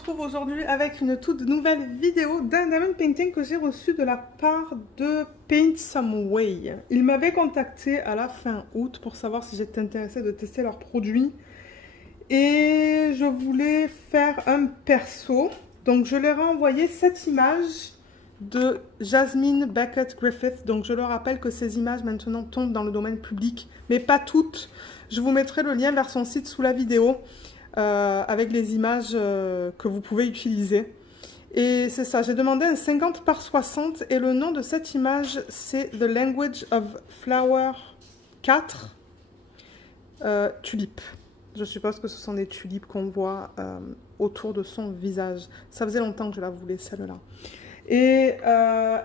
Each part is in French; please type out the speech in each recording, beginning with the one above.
retrouve aujourd'hui avec une toute nouvelle vidéo d'un diamond painting que j'ai reçu de la part de Paint Some Way. Ils m'avaient contacté à la fin août pour savoir si j'étais intéressée de tester leurs produits. Et je voulais faire un perso. Donc je leur ai envoyé cette image de Jasmine Beckett Griffith. Donc je leur rappelle que ces images maintenant tombent dans le domaine public, mais pas toutes. Je vous mettrai le lien vers son site sous la vidéo. Avec les images que vous pouvez utiliser. Et c'est ça, j'ai demandé un 50 par 60 et le nom de cette image c'est The Language of Flower 4 Tulip. Je suppose que ce sont des tulipes qu'on voit autour de son visage. Ça faisait longtemps que je la voulais celle-là. Et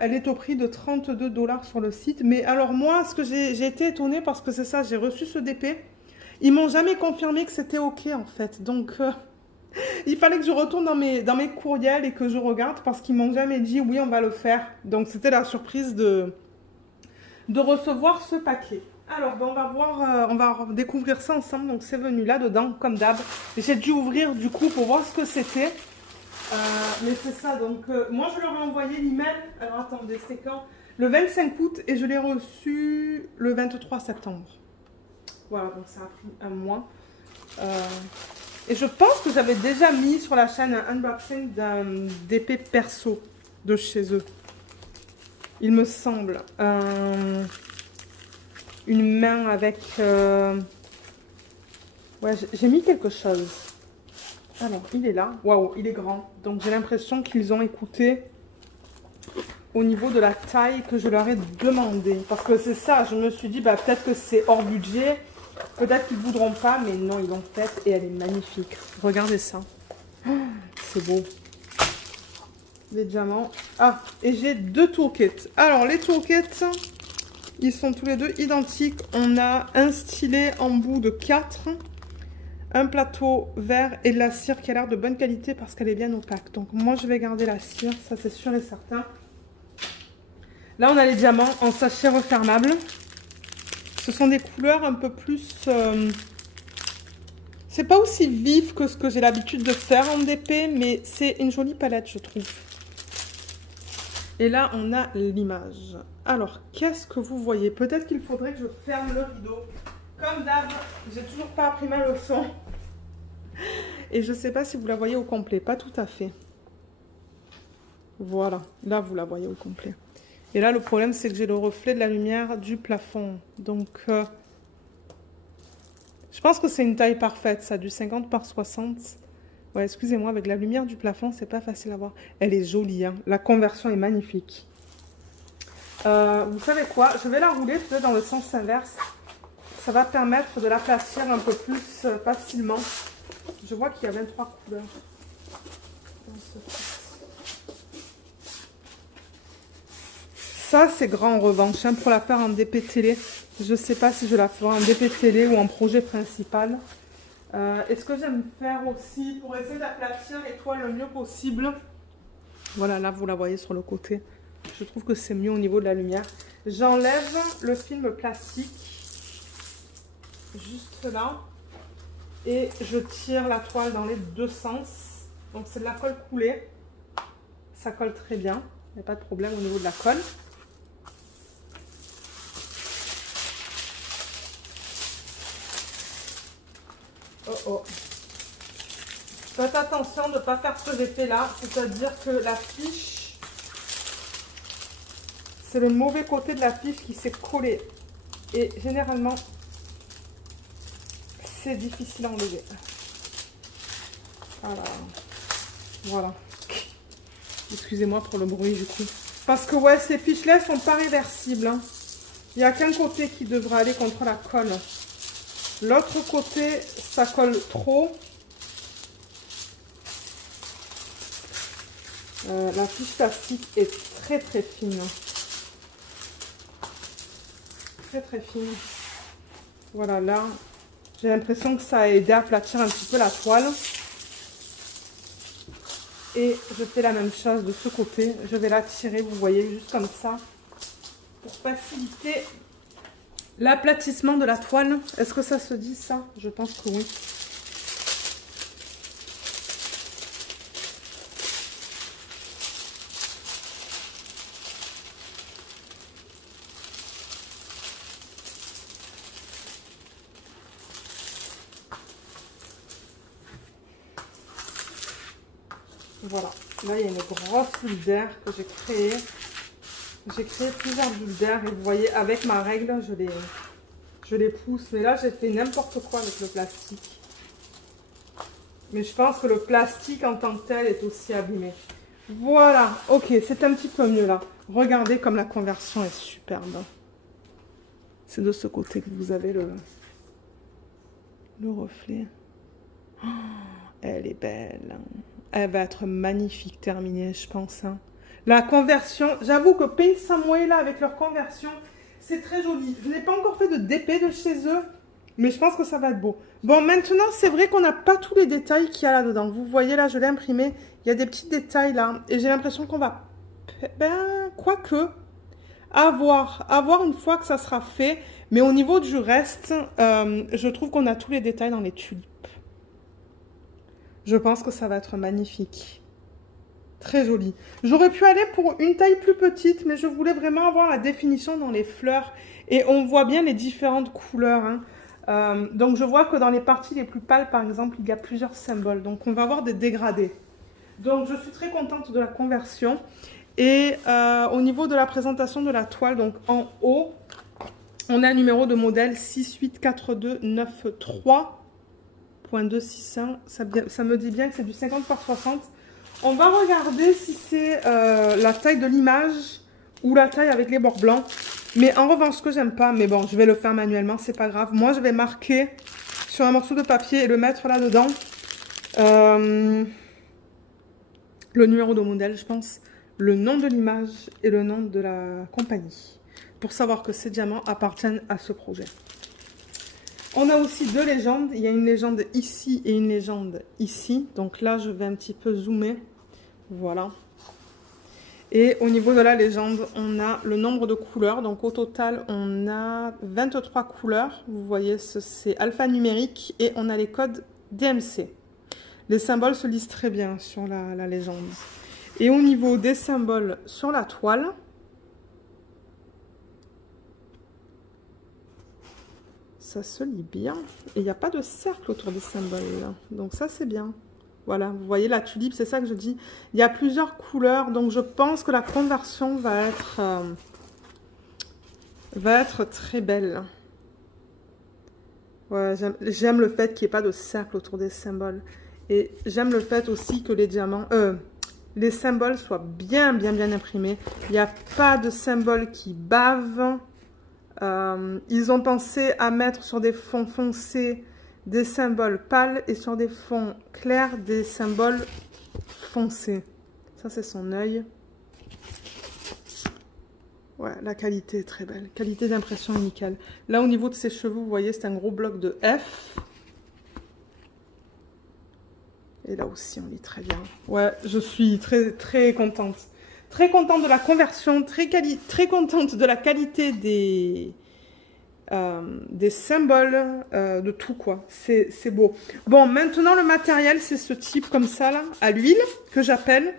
elle est au prix de 32 $ sur le site. Mais alors moi, ce que j'ai été étonnée parce que c'est ça, j'ai reçu ce DP. Ils m'ont jamais confirmé que c'était OK en fait. Donc il fallait que je retourne dans mes courriels et que je regarde parce qu'ils m'ont jamais dit oui on va le faire. Donc c'était la surprise de recevoir ce paquet. Alors ben, on va découvrir ça ensemble. Donc c'est venu là-dedans comme d'hab. J'ai dû ouvrir du coup pour voir ce que c'était. Mais c'est ça, donc moi je leur ai envoyé l'email. Alors attendez, c'était quand? Le 25 août et je l'ai reçu le 23 septembre. Voilà, donc ça a pris un mois. Et je pense que j'avais déjà mis sur la chaîne un unboxing d'un DP perso de chez eux. Il me semble. Une main avec... Ouais, j'ai mis quelque chose. Alors, il est là. Waouh, il est grand. Donc j'ai l'impression qu'ils ont écouté au niveau de la taille que je leur ai demandé. Parce que c'est ça, je me suis dit, bah, peut-être que c'est hors budget. Peut-être qu'ils ne voudront pas, mais non, ils l'ont faite et elle est magnifique. Regardez ça. Oh, c'est beau. Les diamants. Ah, et j'ai deux toolkits. Alors, les toolkits, ils sont tous les deux identiques. On a un stylet en bout de 4, un plateau vert et de la cire qui a l'air de bonne qualité parce qu'elle est bien opaque. Donc, moi, je vais garder la cire, ça c'est sûr et certain. Là, on a les diamants en sachet refermable. Ce sont des couleurs un peu plus... c'est pas aussi vif que ce que j'ai l'habitude de faire en DP, mais c'est une jolie palette, je trouve. Et là, on a l'image. Alors, qu'est-ce que vous voyez? Peut-être qu'il faudrait que je ferme le rideau. Comme d'hab, j'ai toujours pas appris ma leçon. Et je sais pas si vous la voyez au complet. Pas tout à fait. Voilà. Là, vous la voyez au complet. Et là, le problème, c'est que j'ai le reflet de la lumière du plafond. Donc, je pense que c'est une taille parfaite, ça, du 50 par 60. Ouais, excusez-moi, avec la lumière du plafond, c'est pas facile à voir. Elle est jolie, hein. La conversion est magnifique. Vous savez quoi? Je vais la rouler peut-être dans le sens inverse. Ça va permettre de l'aplatir un peu plus facilement. Je vois qu'il y a 23 couleurs. Ça, c'est grand en revanche, hein, pour la faire en DP télé. Je ne sais pas si je la ferai en DP télé ou en projet principal. Est-ce que j'aime faire aussi, pour essayer d'aplatir l'étoile le mieux possible. Voilà, là, vous la voyez sur le côté. Je trouve que c'est mieux au niveau de la lumière. J'enlève le film plastique, juste là. Et je tire la toile dans les deux sens. Donc, c'est de la colle coulée. Ça colle très bien. Il n'y a pas de problème au niveau de la colle. Oh oh. Faites attention de ne pas faire ce que j'ai fait là. C'est-à-dire que la fiche, c'est le mauvais côté de la fiche qui s'est collé. Et généralement, c'est difficile à enlever. Voilà. Voilà. Excusez-moi pour le bruit du coup. Parce que ouais, ces fiches-là sont pas réversibles. Hein. Il n'y a qu'un côté qui devrait aller contre la colle. L'autre côté, ça colle trop. La fiche plastique est très très fine. Très très fine. Voilà, là, j'ai l'impression que ça a aidé à aplatir un petit peu la toile. Et je fais la même chose de ce côté. Je vais la tirer, vous voyez, juste comme ça. Pour faciliter l'aplatissement de la toile. Est-ce que ça se dit ça? Je pense que oui. Voilà, là il y a une grosse bulle d'air que j'ai créée. J'ai créé plusieurs bulles d'air et vous voyez, avec ma règle, je les pousse. Mais là, j'ai fait n'importe quoi avec le plastique. Mais je pense que le plastique en tant que tel est aussi abîmé. Voilà, ok, c'est un petit peu mieux là. Regardez comme la conversion est superbe. C'est de ce côté que vous avez le reflet. Oh, elle est belle. Elle va être magnifique terminée, je pense. Hein. La conversion, j'avoue que Paint Samuel là avec leur conversion, c'est très joli. Je n'ai pas encore fait de DP de chez eux, mais je pense que ça va être beau. Bon, maintenant, c'est vrai qu'on n'a pas tous les détails qu'il y a là-dedans. Vous voyez là, je l'ai imprimé. Il y a des petits détails là. Et j'ai l'impression qu'on va... Ben, quoique... À voir une fois que ça sera fait. Mais au niveau du reste, je trouve qu'on a tous les détails dans les tulipes. Je pense que ça va être magnifique. Très joli. J'aurais pu aller pour une taille plus petite, mais je voulais vraiment avoir la définition dans les fleurs. Et on voit bien les différentes couleurs. Hein. Donc je vois que dans les parties les plus pâles, par exemple, il y a plusieurs symboles. Donc on va avoir des dégradés. Donc je suis très contente de la conversion. Et au niveau de la présentation de la toile, donc en haut, on a un numéro de modèle 684293.261. Ça me dit bien que c'est du 50 par 60. On va regarder si c'est la taille de l'image ou la taille avec les bords blancs. Mais en revanche, ce que j'aime pas, mais bon, je vais le faire manuellement, c'est pas grave. Moi, je vais marquer sur un morceau de papier et le mettre là-dedans. Le numéro de modèle, je pense, le nom de l'image et le nom de la compagnie. Pour savoir que ces diamants appartiennent à ce projet. On a aussi deux légendes. Il y a une légende ici et une légende ici. Donc là, je vais un petit peu zoomer. Voilà. Et au niveau de la légende, on a le nombre de couleurs. Donc au total, on a 23 couleurs. Vous voyez, c'est alphanumérique. Et on a les codes DMC. Les symboles se lisent très bien sur la légende. Et au niveau des symboles sur la toile... Ça se lit bien. Et il n'y a pas de cercle autour des symboles. Là. Donc ça, c'est bien. Voilà, vous voyez la tulipe, c'est ça que je dis. Il y a plusieurs couleurs. Donc je pense que la conversion va être très belle. Ouais, j'aime le fait qu'il n'y ait pas de cercle autour des symboles. Et j'aime le fait aussi que les diamants... les symboles soient bien imprimés. Il n'y a pas de symboles qui bavent. Ils ont pensé à mettre sur des fonds foncés des symboles pâles et sur des fonds clairs des symboles foncés. Ça, c'est son œil. Ouais, la qualité est très belle. Qualité d'impression est nickel. Là, au niveau de ses cheveux, vous voyez, c'est un gros bloc de F. Et là aussi, on lit très bien. Ouais, je suis très contente. Très contente de la conversion, très contente de la qualité des symboles, de tout quoi. C'est beau. Bon, maintenant le matériel, c'est ce type comme ça là, à l'huile, que j'appelle.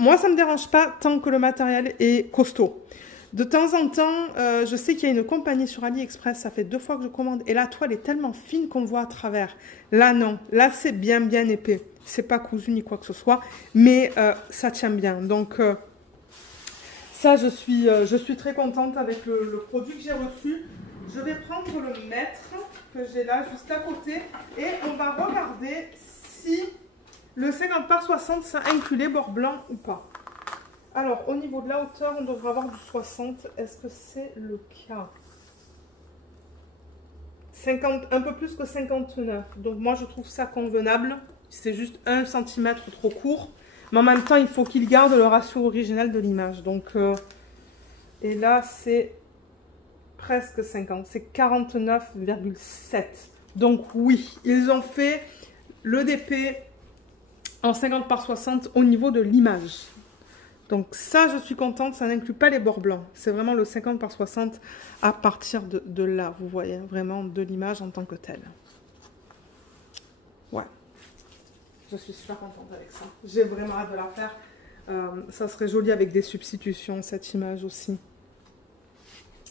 Moi, ça me dérange pas tant que le matériel est costaud. De temps en temps, je sais qu'il y a une compagnie sur AliExpress, ça fait 2 fois que je commande, et la toile est tellement fine qu'on voit à travers. Là, non. Là, c'est bien épais. C'est pas cousu ni quoi que ce soit, mais ça tient bien. Donc... ça, je suis très contente avec le produit que j'ai reçu. Je vais prendre le mètre que j'ai là, juste à côté. Et on va regarder si le 50 par 60, ça inclut les bords blancs ou pas. Alors, au niveau de la hauteur, on devrait avoir du 60. Est-ce que c'est le cas? 50, un peu plus que 59. Donc, moi, je trouve ça convenable. C'est juste 1 cm trop court. Mais en même temps, il faut qu'il garde le ratio original de l'image. Donc, et là, c'est presque 50. C'est 49,7. Donc, oui, ils ont fait le DP en 50 par 60 au niveau de l'image. Donc, ça, je suis contente. Ça n'inclut pas les bords blancs. C'est vraiment le 50 par 60 à partir de là. Vous voyez, vraiment de l'image en tant que telle. Ouais. Je suis super contente avec ça. J'ai vraiment hâte de la faire. Ça serait joli avec des substitutions, cette image aussi.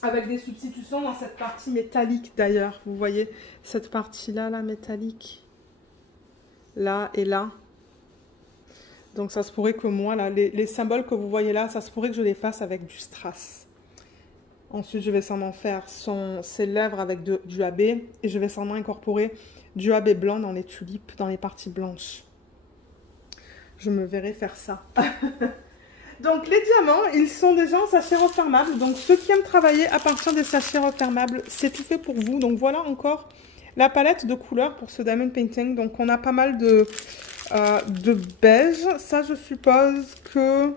Avec des substitutions dans cette partie métallique d'ailleurs. Vous voyez cette partie-là, la métallique. Là et là. Donc ça se pourrait que moi, là, les symboles que vous voyez là, ça se pourrait que je les fasse avec du strass. Ensuite, je vais sûrement faire ses lèvres avec du AB. Et je vais sûrement incorporer du AB blanc dans les tulipes, dans les parties blanches. Je me verrai faire ça. Donc les diamants, ils sont déjà en sachet refermable. Donc ceux qui aiment travailler à partir des sachets refermables, c'est tout fait pour vous. Donc voilà encore la palette de couleurs pour ce diamond painting. Donc on a pas mal de beige. Ça, je suppose que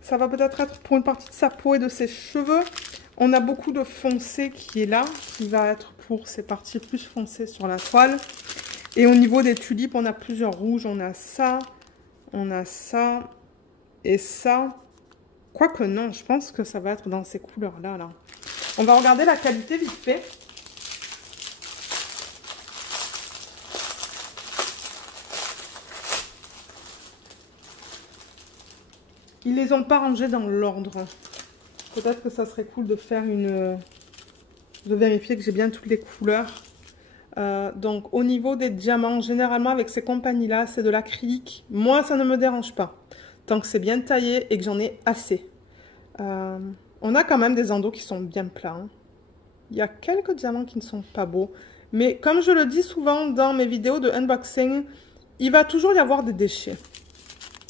ça va peut-être être pour une partie de sa peau et de ses cheveux. On a beaucoup de foncé qui est là, qui va être pour ces parties plus foncées sur la toile. Et au niveau des tulipes, on a plusieurs rouges. On a ça et ça. Quoique non, je pense que ça va être dans ces couleurs-là. Là. On va regarder la qualité vite fait. Ils les ont pas rangés dans l'ordre. Peut-être que ça serait cool de faire de vérifier que j'ai bien toutes les couleurs. Donc au niveau des diamants, généralement avec ces compagnies-là, c'est de l'acrylique. Moi, ça ne me dérange pas. Tant que c'est bien taillé et que j'en ai assez. On a quand même des endos qui sont bien plats. Hein. Il y a quelques diamants qui ne sont pas beaux. Mais comme je le dis souvent dans mes vidéos de unboxing, il va toujours y avoir des déchets.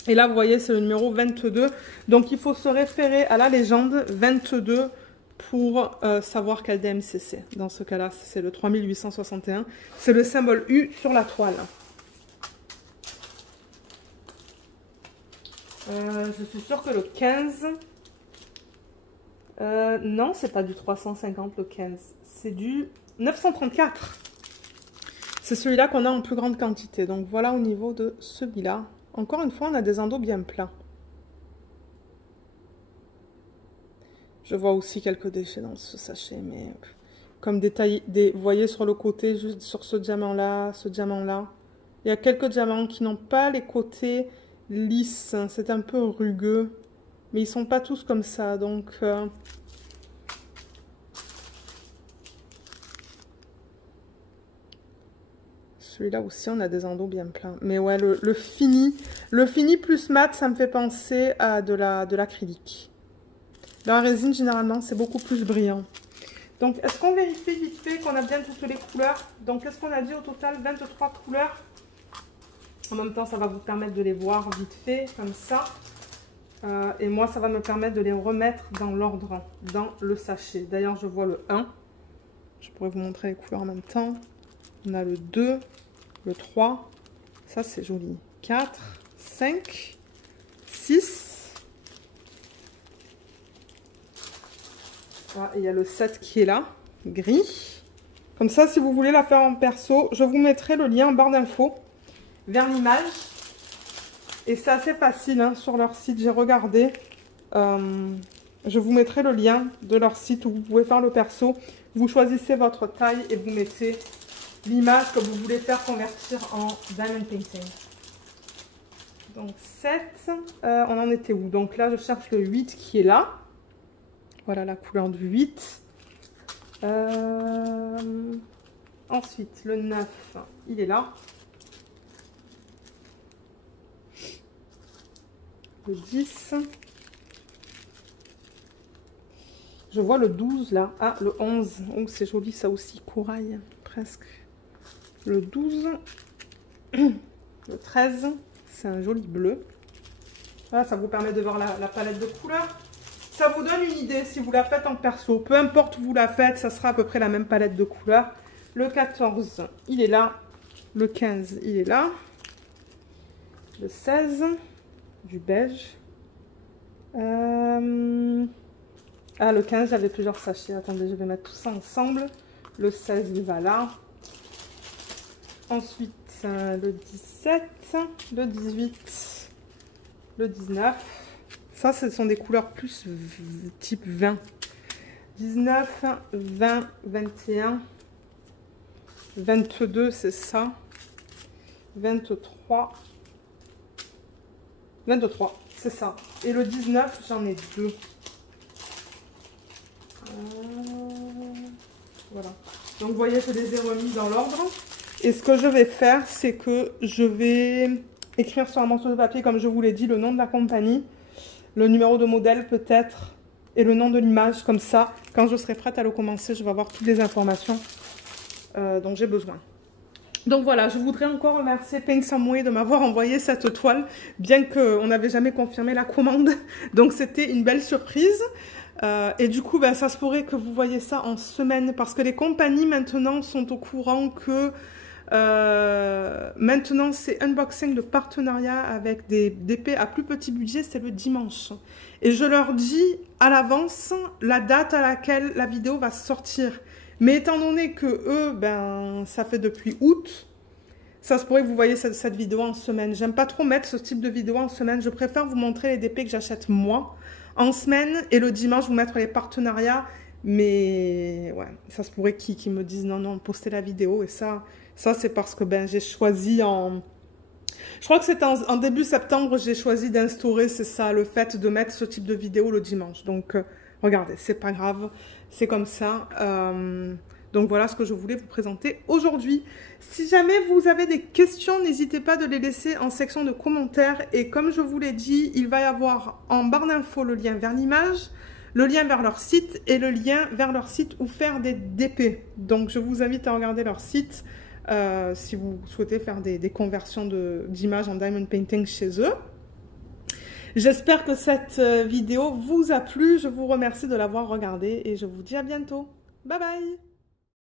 Et là, vous voyez, c'est le numéro 22. Donc, il faut se référer à la légende 22 pour savoir quel DMC c'est. Dans ce cas-là, c'est le 3861. C'est le symbole U sur la toile. Je suis sûre que le 15... non, c'est pas du 350 le 15. C'est du 934. C'est celui-là qu'on a en plus grande quantité. Donc, voilà au niveau de celui-là. Encore une fois, on a des endos bien plats. Je vois aussi quelques déchets dans ce sachet, mais comme vous voyez sur le côté, juste sur ce diamant-là, il y a quelques diamants qui n'ont pas les côtés lisses. C'est un peu rugueux, mais ils sont pas tous comme ça, donc... Celui-là aussi, on a des endos bien pleins. Mais ouais, le fini plus mat, ça me fait penser à de l'acrylique. La résine, généralement, c'est beaucoup plus brillant. Donc, est-ce qu'on vérifie vite fait qu'on a bien toutes les couleurs? Donc, qu'est-ce qu'on a dit au total? 23 couleurs. En même temps, ça va vous permettre de les voir vite fait, comme ça. Et moi, ça va me permettre de les remettre dans l'ordre, dans le sachet. D'ailleurs, je vois le 1. Je pourrais vous montrer les couleurs en même temps. On a le 2. Le 3, ça c'est joli. 4, 5, 6. Ah, et il y a le 7 qui est là, gris. Comme ça, si vous voulez la faire en perso, je vous mettrai le lien en barre d'infos vers l'image. Et c'est assez facile hein, sur leur site, j'ai regardé. Je vous mettrai le lien de leur site où vous pouvez faire le perso. Vous choisissez votre taille et vous mettez l'image que vous voulez faire convertir en diamond painting. Donc 7, on en était où? Donc là je cherche le 8 qui est là. Voilà la couleur du 8. Ensuite le 9, il est là. Le 10. Je vois le 12 là. Ah, le 11. Oh, c'est joli ça aussi, corail presque. Le 12, le 13, c'est un joli bleu. Voilà, ça vous permet de voir la palette de couleurs. Ça vous donne une idée si vous la faites en perso. Peu importe où vous la faites, ça sera à peu près la même palette de couleurs. Le 14, il est là. Le 15, il est là. Le 16, du beige. Ah, le 15, j'avais plusieurs sachets. Attendez, je vais mettre tout ça ensemble. Le 16, il va là. Ensuite, le 17, le 18, le 19. Ça, ce sont des couleurs plus type 20. 19, 20, 21, 22, c'est ça. 23, 23, c'est ça. Et le 19, j'en ai deux. Voilà. Donc, vous voyez, je les ai remis dans l'ordre. Et ce que je vais faire, c'est que je vais écrire sur un morceau de papier, comme je vous l'ai dit, le nom de la compagnie, le numéro de modèle peut-être, et le nom de l'image, comme ça, quand je serai prête à le commencer, je vais avoir toutes les informations dont j'ai besoin. Donc voilà, je voudrais encore remercier Pink Samway de m'avoir envoyé cette toile, bien qu'on n'avait jamais confirmé la commande. Donc c'était une belle surprise. Et du coup, ben, ça se pourrait que vous voyez ça en semaine, parce que les compagnies maintenant sont au courant que maintenant c'est unboxing de partenariat avec des DP à plus petit budget, c'est le dimanche. Et je leur dis à l'avance la date à laquelle la vidéo va sortir. Mais étant donné que eux, ben, ça fait depuis août, ça se pourrait que vous voyez cette vidéo en semaine. J'aime pas trop mettre ce type de vidéo en semaine. Je préfère vous montrer les DP que j'achète moi en semaine et le dimanche vous mettre les partenariats. Mais ouais, ça se pourrait qu'ils me disent non, non, postez la vidéo. Et ça c'est parce que ben, j'ai choisi en... Je crois que c'était en début septembre, j'ai choisi d'instaurer, c'est ça, le fait de mettre ce type de vidéo le dimanche. Donc, regardez, c'est pas grave, c'est comme ça. Donc, voilà ce que je voulais vous présenter aujourd'hui. Si jamais vous avez des questions, n'hésitez pas de les laisser en section de commentaires. Et comme je vous l'ai dit, il va y avoir en barre d'infos le lien vers l'image, le lien vers leur site et le lien vers leur site où faire des DP. Donc, je vous invite à regarder leur site. Si vous souhaitez faire des conversions d'images en diamond painting chez eux. J'espère que cette vidéo vous a plu. Je vous remercie de l'avoir regardée et je vous dis à bientôt. Bye bye!